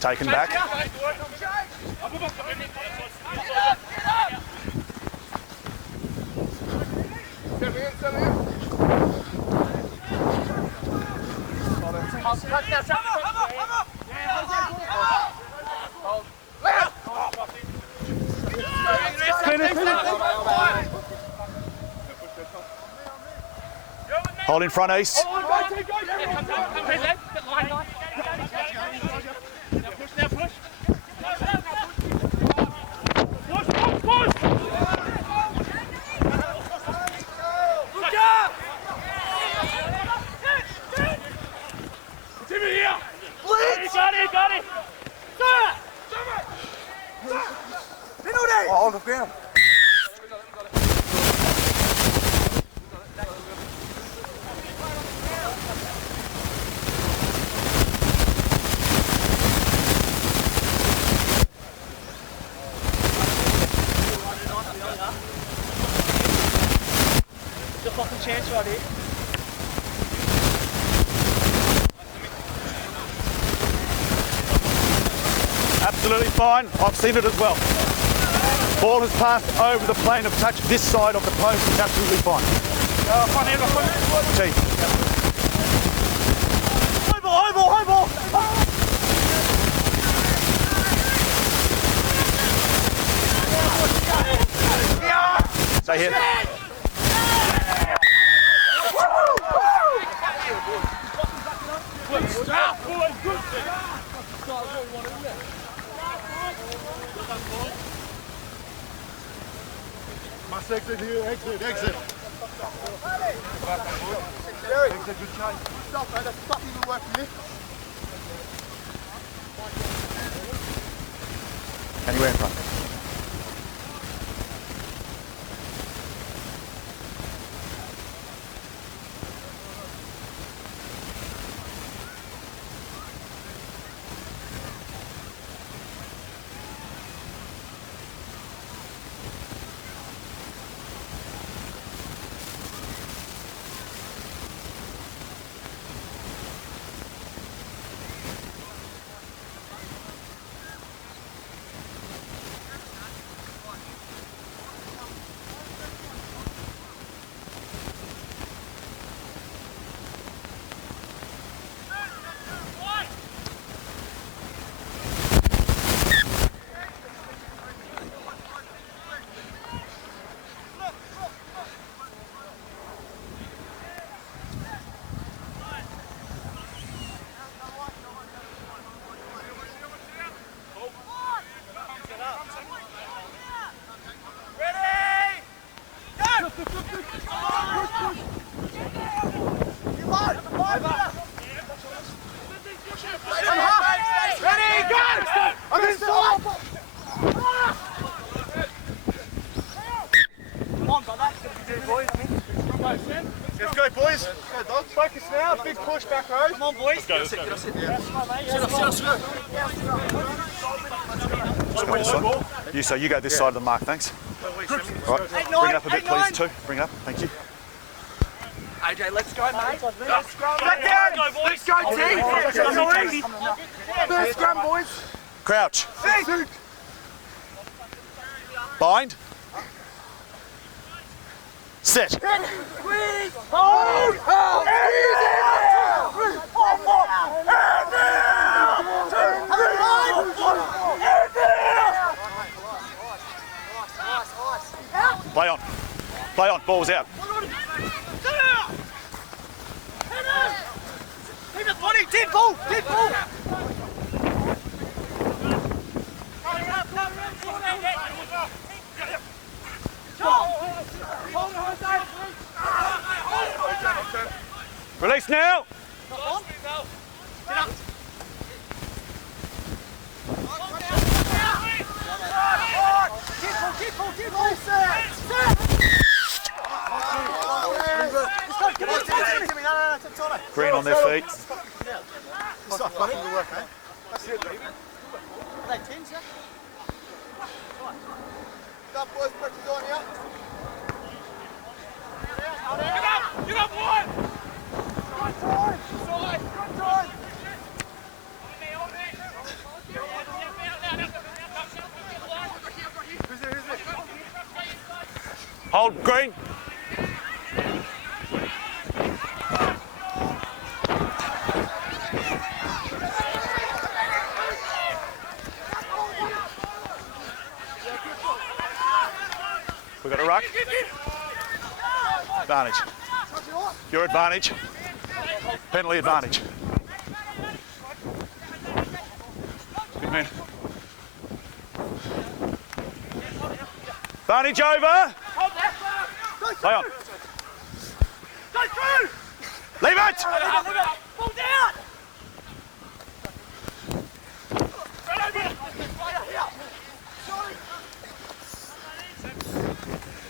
Taken back. Hold in front, East. On the ground. It's a fucking chance right here. Absolutely fine. I've seen it as well. Ball has passed over the plane of touch this side of the post. It's absolutely fine. Chief. High ball, high ball, high ball! Stay here. Must exit here, exit. Exit, good change. Stop, mate, that's fucking good work for you. Anywhere in front. Let's go, boys. Go, dogs. Focus now. Big push back row. Come on, boys. Let's go. Sit there. So you go this side of the mark, thanks. Right. Bring it up a bit, please, too. Bring it up, thank you. AJ, let's go, mate. Let's go, boys. Let's go, team. First scrum, boys. Crouch. Bind. Sit. Squeeze. Hold. Play on. Play on. Ball's out. Keep it, buddy. Dead ball. Dead ball. Release now. Green on their feet. Good work, mate. That's it, baby. Up, boys. Pressure's on you. Get up, boy! Good time. Good time. Hold green. We've got a ruck. Advantage. Your advantage. Penalty advantage. Good man. Advantage over. Play on. Go through! Leave it! Pull down!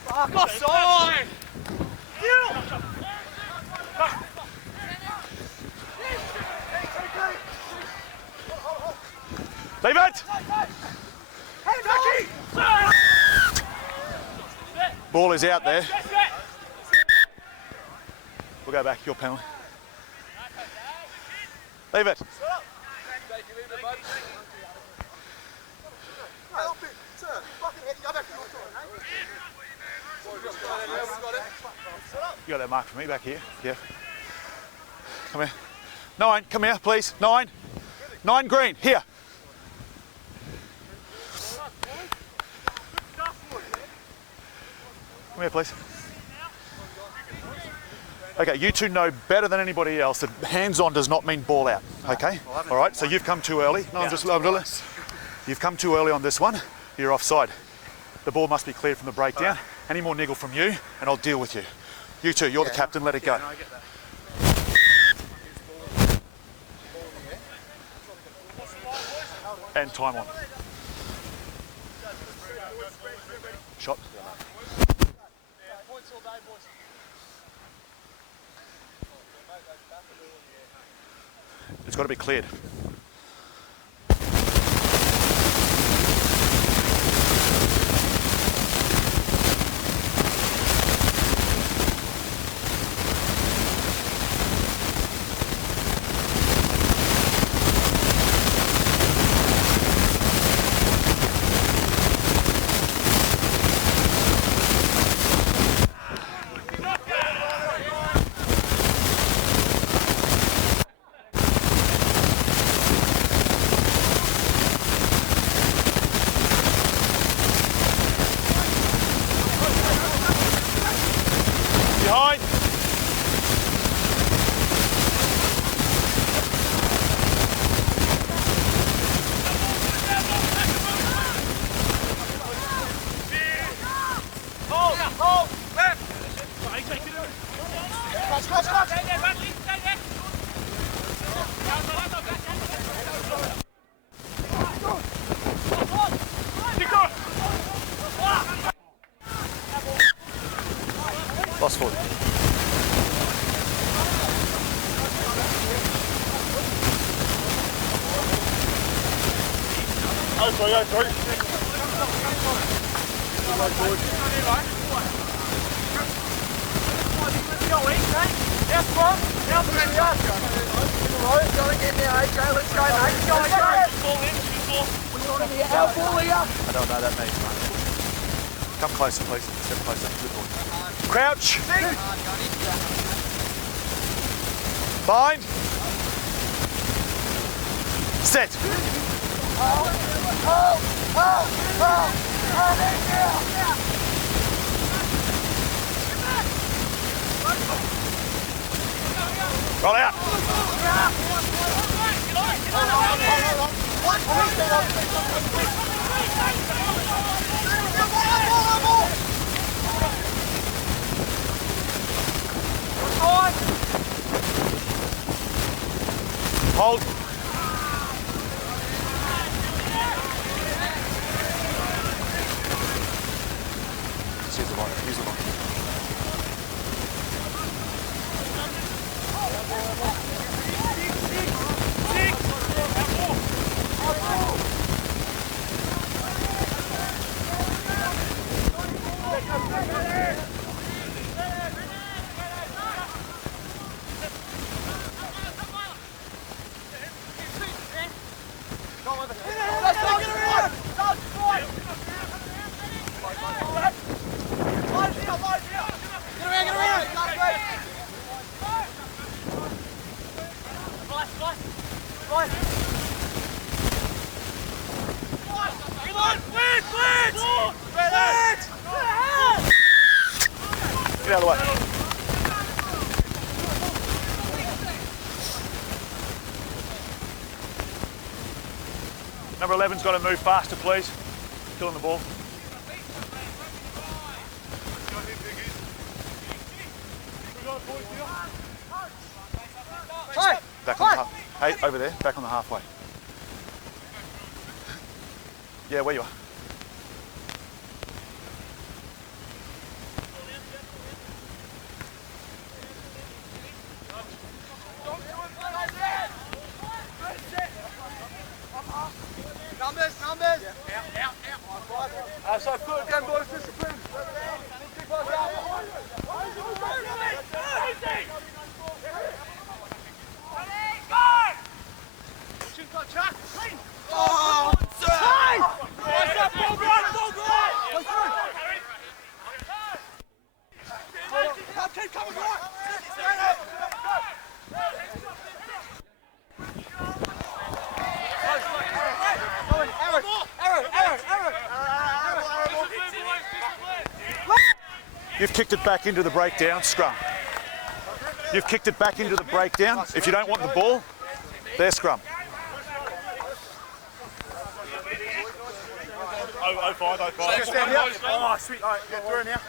Fuck offside! Leave it! Ball is out there. We'll go back, your penalty. Leave it. You got that mark for me back here? Yeah. Come here. 9, come here, please. 9. 9 green, here. Come here, please. Okay, you two know better than anybody else that hands-on does not mean ball out, okay? All right, so you've come too early. No, I'm just You've come too early on this one. You're offside. The ball must be cleared from the breakdown. Any more niggle from you, and I'll deal with you. You two, you're the captain, let it go. And time on. Shot. It's got to be cleared. Behind. Hold! Left! Lost 40. Oh, sorry. I don't know that means, mate. Come closer, please. Step closer. Good boy. Crouch. Bind. Set. Roll out. Hold. Use the line. Use the line. Get out of the way. Number 11's got to move faster, please. Killing the ball. Back on the half. Hey, over there. Back on the halfway. Yeah, where you are. Numbers. So good again, boys. Discipline. Oh, You've kicked it back into the breakdown, scrum. You've kicked it back into the breakdown. If you don't want the ball, there's scrum. 05. Oh, sweet. All right, get through now.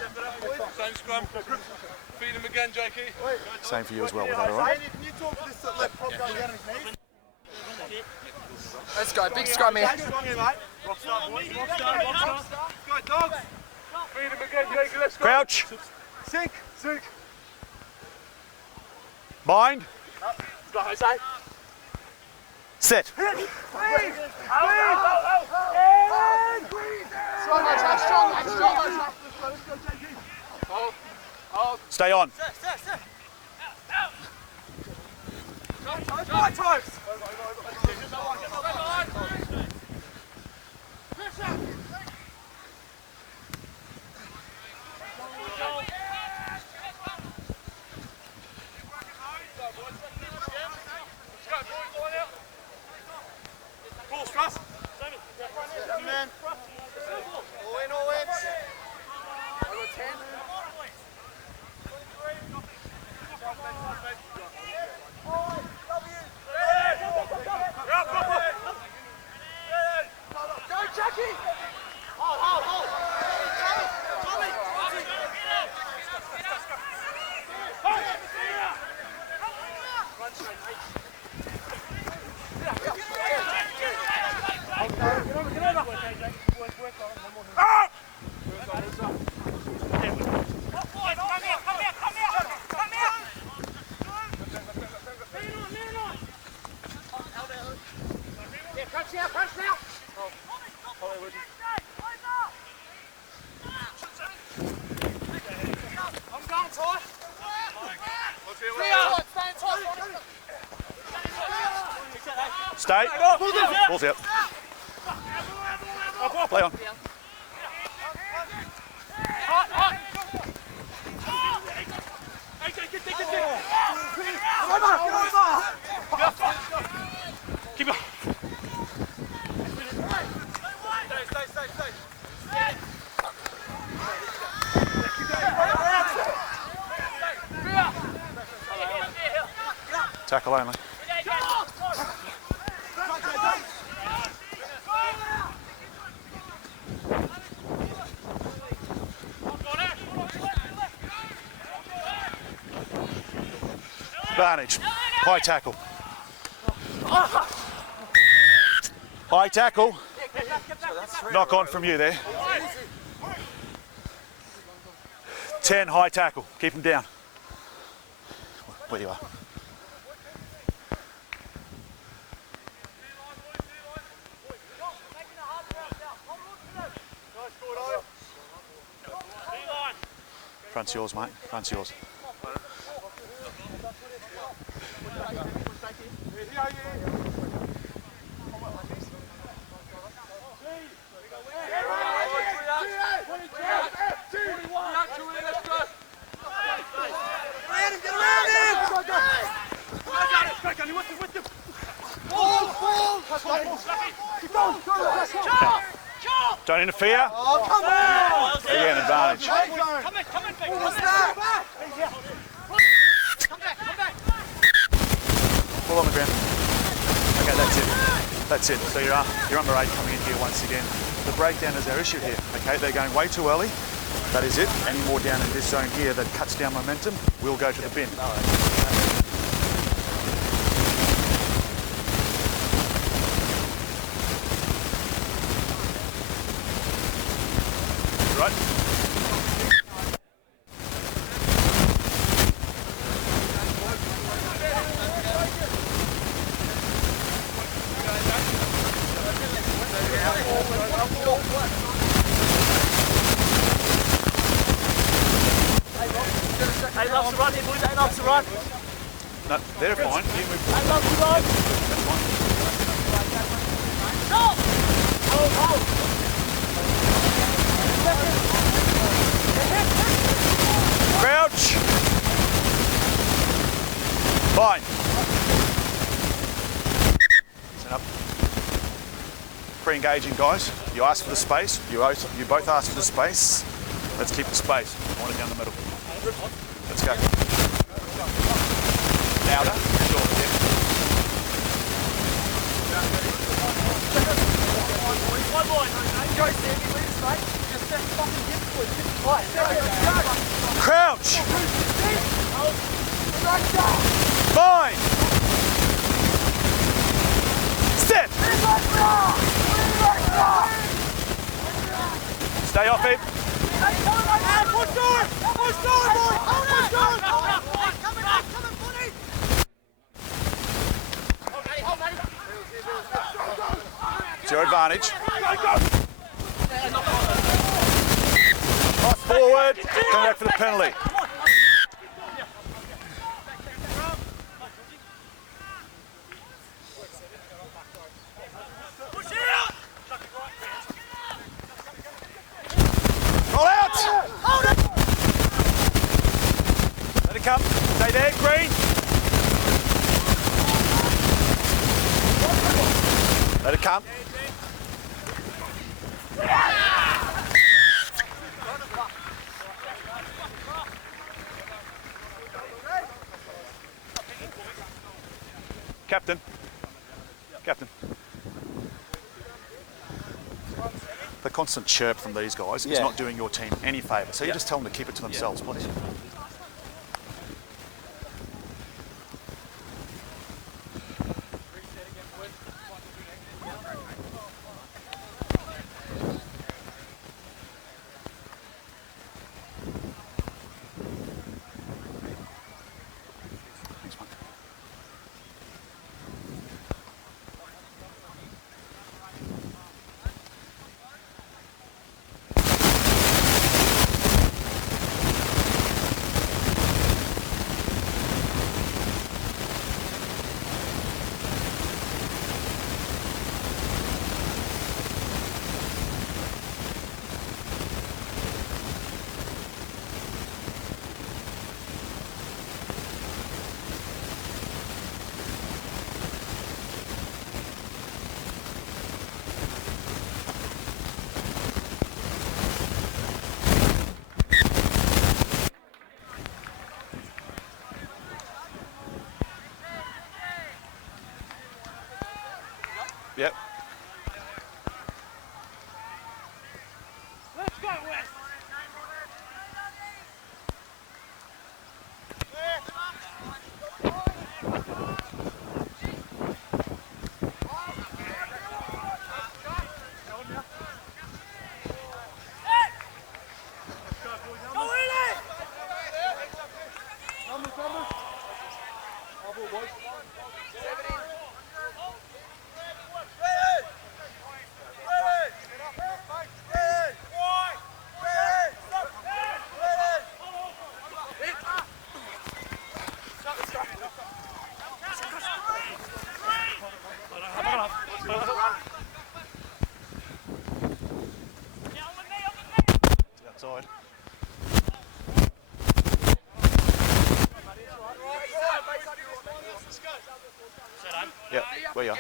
Same scrum. Feed him again, Jakey. Same for you as well, with that, all right? Can you talk to this left prop guy down his knees? Let's go, big scrum here. Strong here, mate. Rockstar, boys. Rockstar. Go, dogs. Feed him again, Jakey. Let's go. Crouch. Sink. Bind. Go, Jose. Set. Strong, strong. Stay on. Stay. Ball's out. Play on. Keep going. Tackle only. Advantage. High tackle. High tackle. Knock on from you there. 10 high tackle. Keep him down. Where you are. Front's yours, mate. Front's yours. Oh! Don't interfere. Oh, come on! There you get an advantage. Come in, Vic. What's that? Come back. Pull on the ground. Okay, that's it. That's it. So you're number 8 coming in here once again. The breakdown is our issue here. Okay, they're going way too early. That is it. Any more down in this zone here that cuts down momentum, we'll go to the bin. Right. Eight loves to run here, boys. 8 loves to run. No, they're fine. You move forward. 8 loves to run. That's fine. Stop! Hold. Crouch. Fine. Stand up. Pre-engaging, guys. You ask for the space. You both ask for the space. Let's keep the space. I want it down the middle. Let's go. Louder. Sure. Yeah. One more. Go, Sammy. Lead us, mate. Just step fucking hip forward. Right. Crouch. Fine. Sit. Stay off him. Push door, boy. It's your advantage. Cross forward. Come back for the penalty. Roll out. Let it come. Stay there, Green. Let it come. Captain. The constant chirp from these guys is not doing your team any favour. So you just tell them to keep it to themselves, please. Yep. Let's go, Wes. Outside. Yep, where you are.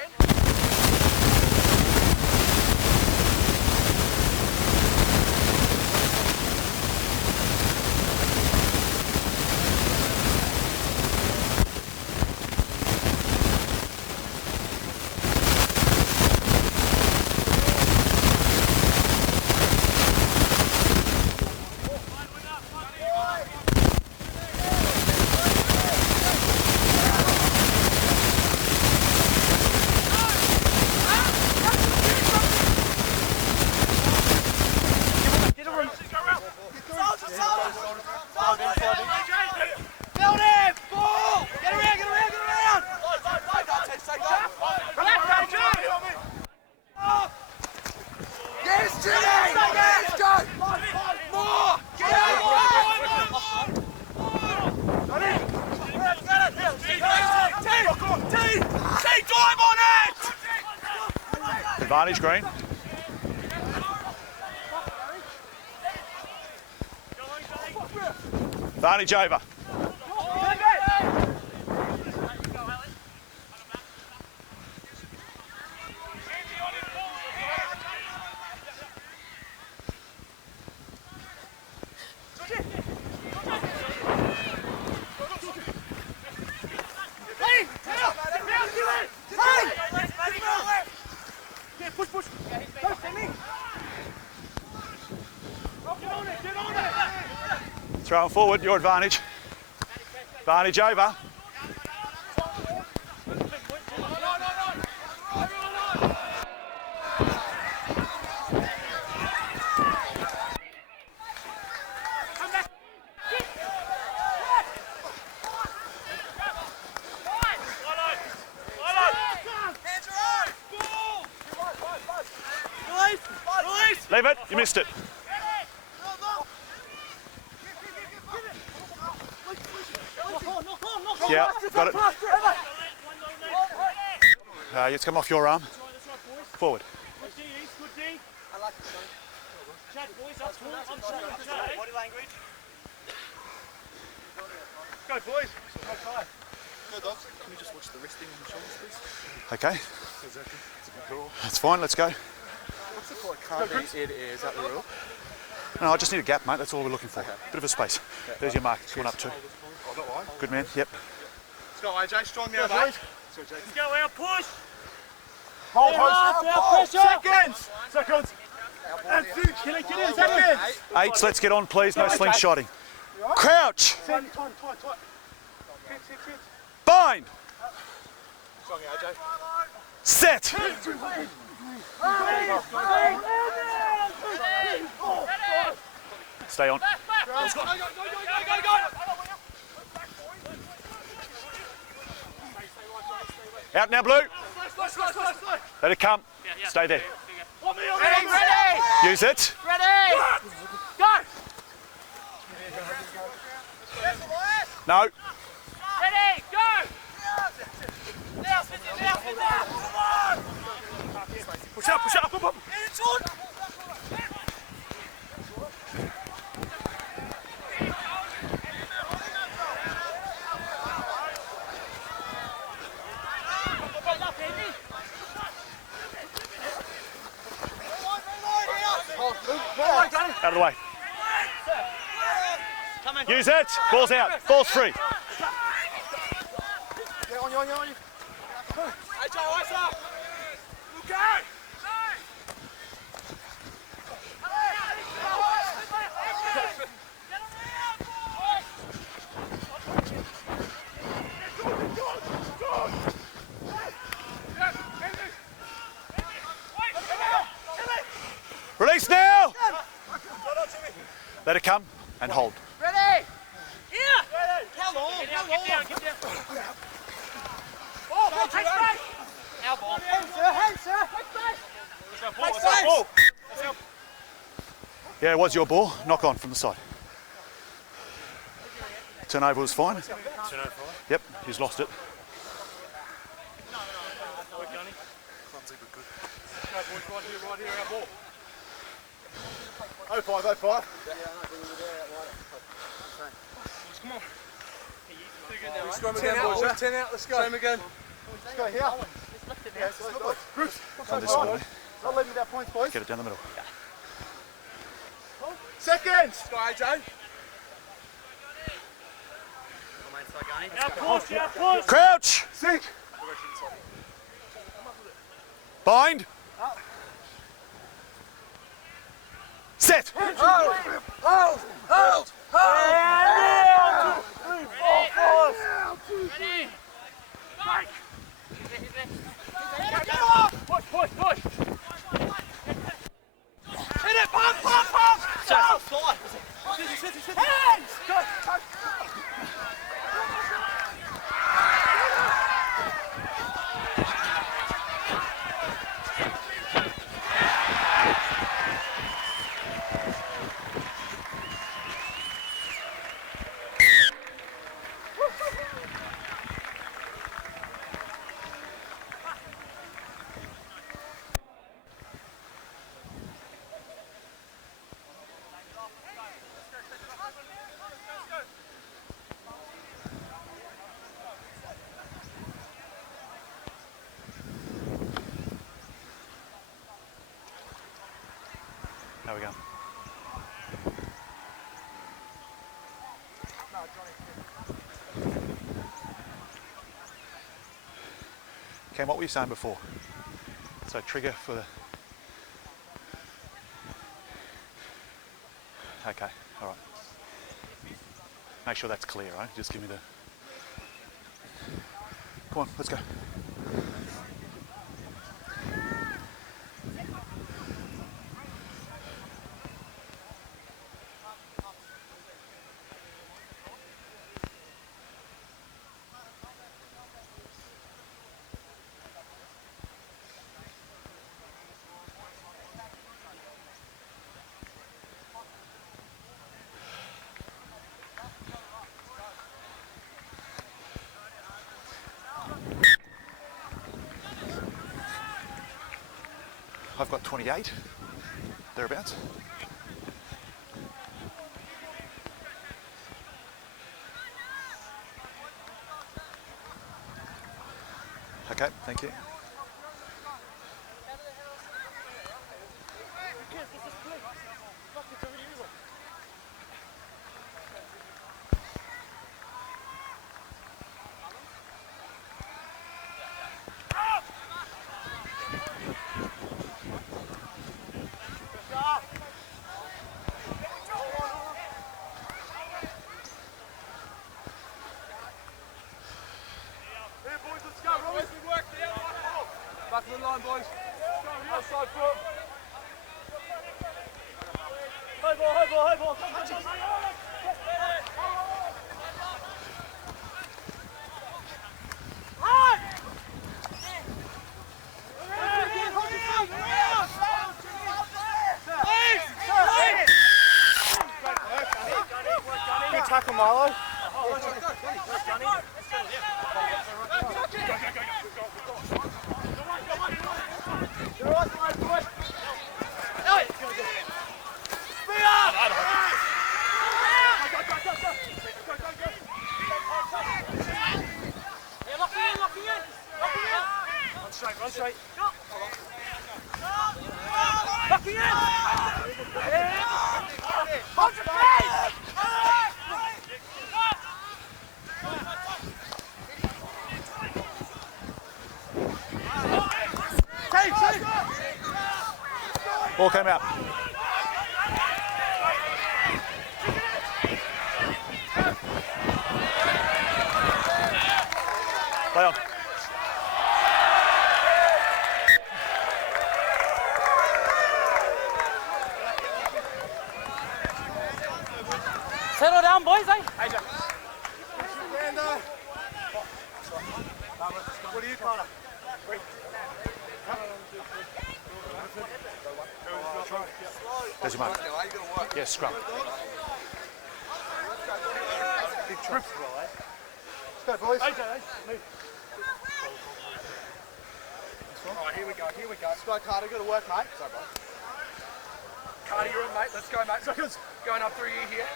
Advantage, green. Advantage over. Throwing forward, your advantage. Advantage over. Leave it, you missed it. Yeah, got it. It's come off your arm. Forward. Body language. Go, boys. Go, dogs. Can we just watch the wristing and the shoulders, please? Okay, It's a bit cool. that's fine, let's go. What's the call? Can't be ear to ear. Is that the rule? No, I just need a gap, mate, that's all we're looking for. Bit of a space. There's your mark, it's going up two. Oh, not one. Good man, yep. Let's go, AJ. Strong now, mate. Let's go out, push. Hold, seconds. Seconds. And two, get in, seconds. Eights, let's get on, please, no slingshotting. Crouch. Tight. Hit. Bind. Strong, AJ. Set. Stay on. Go. Out now, Blue. Slow. Let it come. Stay there. Ready. Use it. Ready. Go. No. Ready. Go. Now, come on. Push up. Out of the way. Use it. Ball's out. Ball's free. Yeah, on you. AJ, eyes up. Look out. Release now. Let it come and hold. Ready. Here. Come on. Get down. Ball, take space. Now ball. Hands, sir. Take space. Ball. Yeah, it was your ball. Knock on from the side. Turnover was fine. Yep, he's lost it. Right here, our ball. 05. Come on. Scrum again, boys. 10 out, let's go. Same again. Let's go here. Groups. On this one. Not leaving without points, boys. Get it down the middle. Seconds. Go, AJ. Out push. Crouch. Sink. Bind. Set. Hold. Push. Hit it, pump. Hands. Go. we go. Cam, what were you saying before? So trigger for the... Okay, all right. Make sure that's clear, right? Just give me the... Come on, let's go. I've got 28, thereabouts. Okay, thank you. Back to the line, boys. Outside foot. High ball, high ball, high ball. Good tackle, Marlo. Run straight. Locking in! Hold your face! Take! Ball came out. Play on. Settle down, boys, eh? What are you, Connor? There's your mark. Yeah, scrum. Big trip. Let's go, boys. Alright, here we go. Let's go, Carter. Got to work, mate. Sorry, bro. Carter, you're in, mate. Let's go, mate. Seconds. Going up through you here.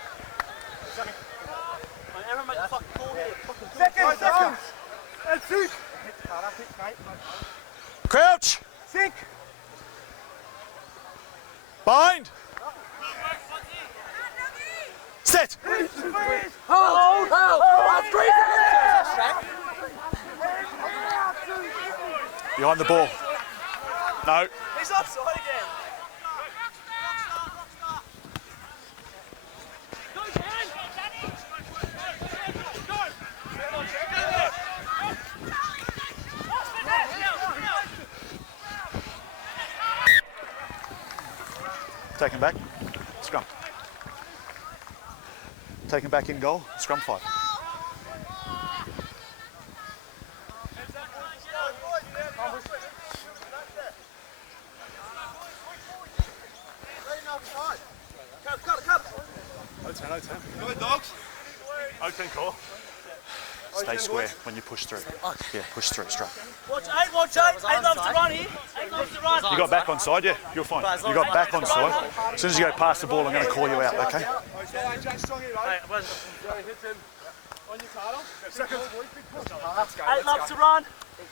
Aaron, mate, fucking ball here. Seconds. And sink. Hit, Carter. Hit, mate. Crouch. Sink. Bind. Set. Hold! Behind the ball. No. He's offside again. Taken back. Scrum. Taken back in goal. Scrum 5. Go, dogs. Open call. Stay square when you push through. Yeah, push through straight. Watch 8, 8 loves to run here. 8 loves to run. You got back on side, yeah? You're fine. You got back on side. As soon as you go past the ball, I'm going to call you out, okay? Hey, where's- Hits him. On your Carter. Seconds. 8 loves to run.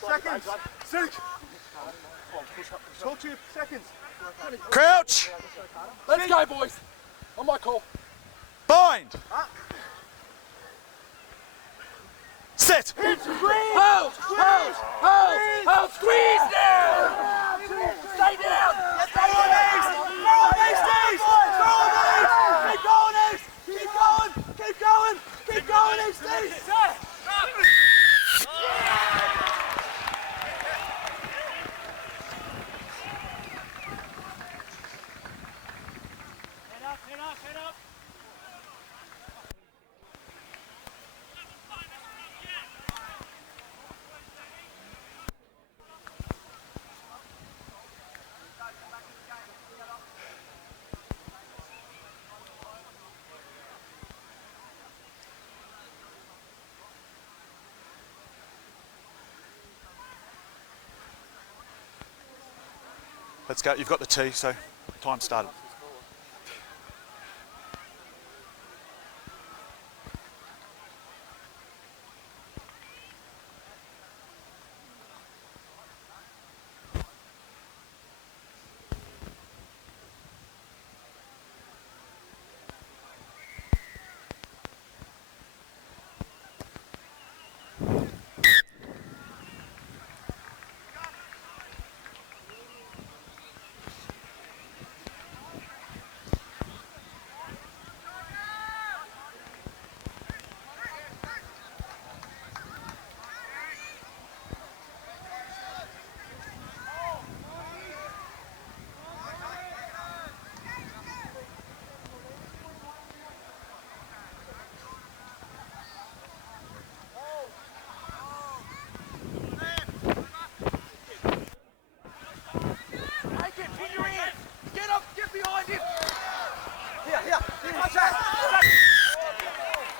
Seconds. Sink. Talk to you seconds. Crouch. Let's go, boys. On my call. Bind. Sit. Hold! Squeeze down! Stay down! Stay on these! Throw on these, Steve! Throw on these! Keep going, East! Keep going! Keep going! Keep going, East, Steve! Head up. Let's go. You've got the tee, so time started.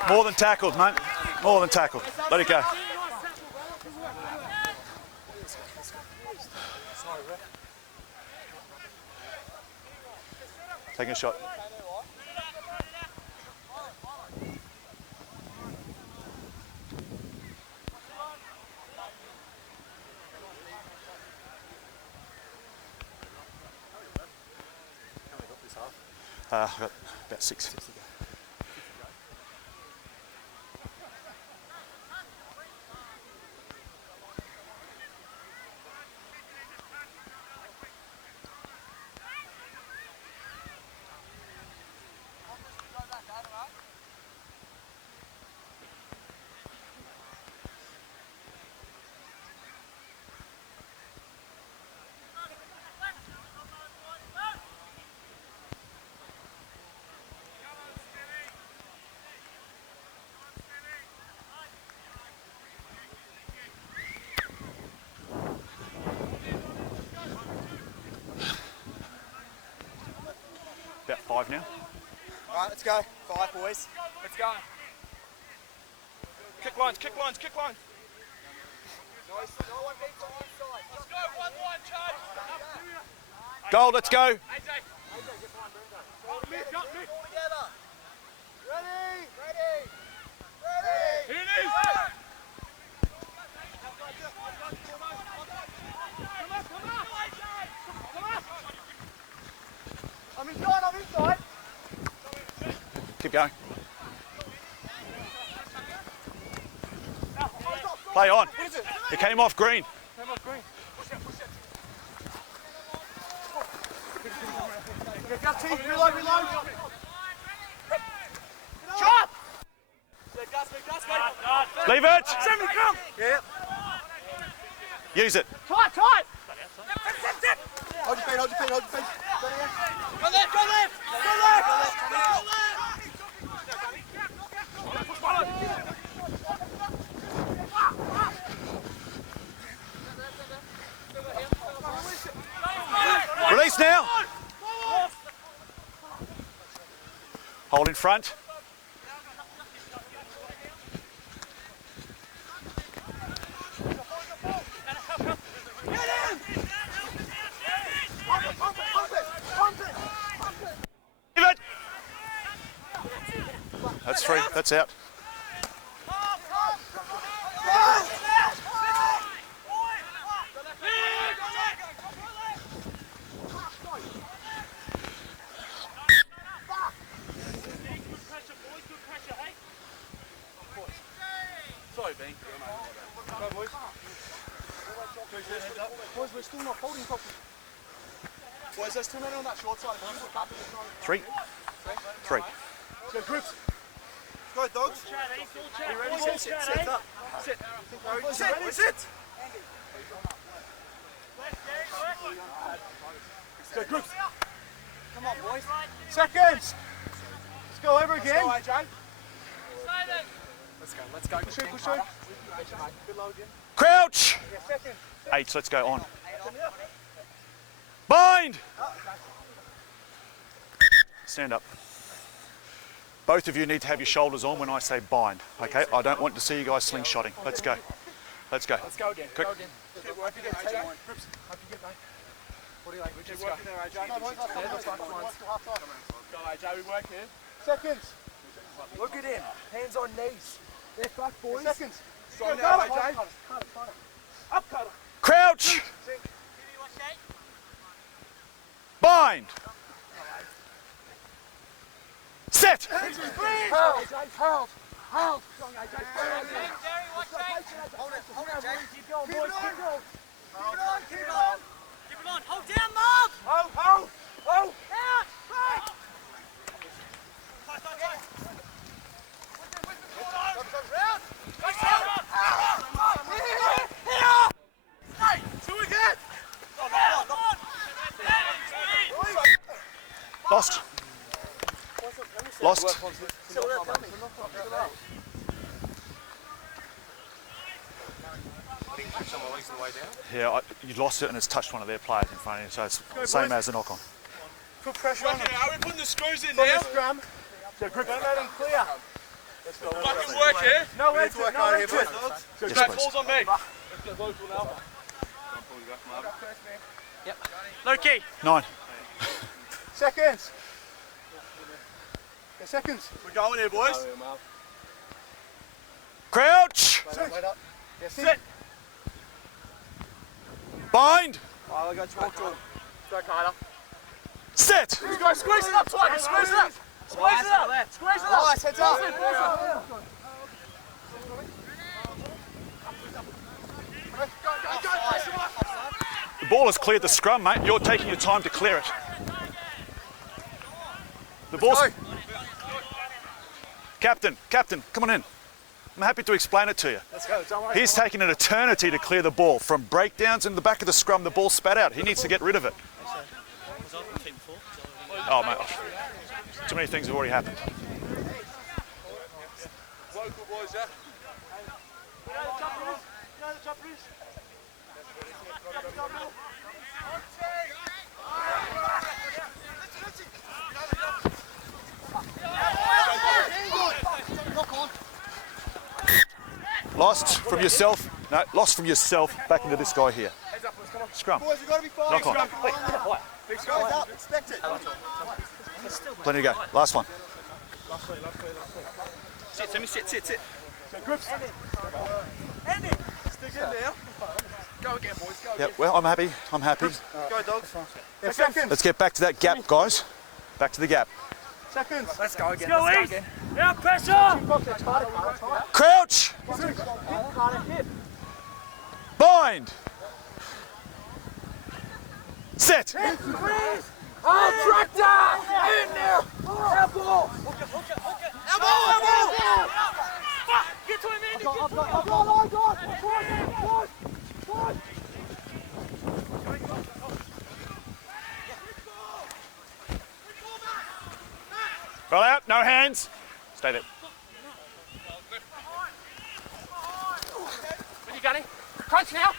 More than tackled, mate. More than tackled. Let it go. Taking a shot. I've got about 6. About 5 now. Alright, let's go. 5, boys. Let's go. Kick lines, kick lines, kick lines. Let's go, 1 line, Chase. Goal, let's go. Ready? Here it is. I'm inside. Keep going. Play on. It came off green. Reload. Chop! Leave it. Sammy, come! Yeah. Use it. Tight! Hold your feet. Go left! Release now. Hold in front. Leave it. That's free. That's out. Boys, we're still not holding properly. Boys, there's 2 men on that short side. Three. Three. Let's go, groups. Let's go, dogs. You ready? Sit up. Sit. Sit. Sit. Let's go, groups. Come on, boys. Seconds. Let's go over again. Let's go, AJ. Let's go. Push in, push in. Crouch! 8, let's go on. Bind! Stand up. Both of you need to have your shoulders on when I say bind, okay? I don't want to see you guys slingshotting. Let's go. Let's go. Let's go again. Quick. Go again. Keep working there, AJ. Hope you get, mate. What do you like? Keep working there, AJ. Yeah, looks like ones. Go, AJ. We work here. Seconds. Look at him. Hands on knees. They're fuck, boys. Seconds. Strong now, AJ. Up, cutter. Crouch! Bind! Set! Hold, hold, hold. Strong, AJ. Hold it, Jay. Keep going, boys. Keep going. Keep it on. Hold down, Mom. Hold. Out. Lost. Lost. Yeah, you lost it and it's touched one of their players in front of you, so it's the same as a knock on. Put pressure on them. Are we putting the screws in From now? the scrum. So grip. Don't let them clear. Fucking work here. No exit, no exit. Yes, That please. falls on me. Low key. 9. Seconds. Yeah, seconds. We're going here, boys. Crouch! Wait up. Yeah, Sit. Bind! I'll go talk to him. Go, Carter. Set! Go, squeeze it up, Tiger. Squeeze it up. Squeeze it up. Squeeze it up. Nice, heads up. The ball has cleared the scrum, mate. You're taking your time to clear it. The ball's... Captain, come on in. I'm happy to explain it to you. Let's go. Don't worry. He's taken an eternity to clear the ball. From breakdowns in the back of the scrum, the ball spat out. He needs to get rid of it. Oh, mate. Too many things have already happened. Local boys, yeah? Lost from yourself. No, lost from yourself back into this guy here. Scrum. Boys, we've got to be fine. Knock on. Big scrum. Up. Expect it. Plenty to go. Last one. Sit, let me sit. So grips. End it. Stick in there. Go again, boys. Go Yeah, well, I'm happy. Go, dogs. Yeah, seconds. Let's get back to that gap, guys. Back to the gap. Seconds. Let's go again. Go, Let's go East. again. Now pressure. Crouch! Bind! Set! Oh, tractor! In there! Elbow! Fuck. Get to him, Andy. Get to Roll out, no hands. Stay there. When you gunning? Crunch now!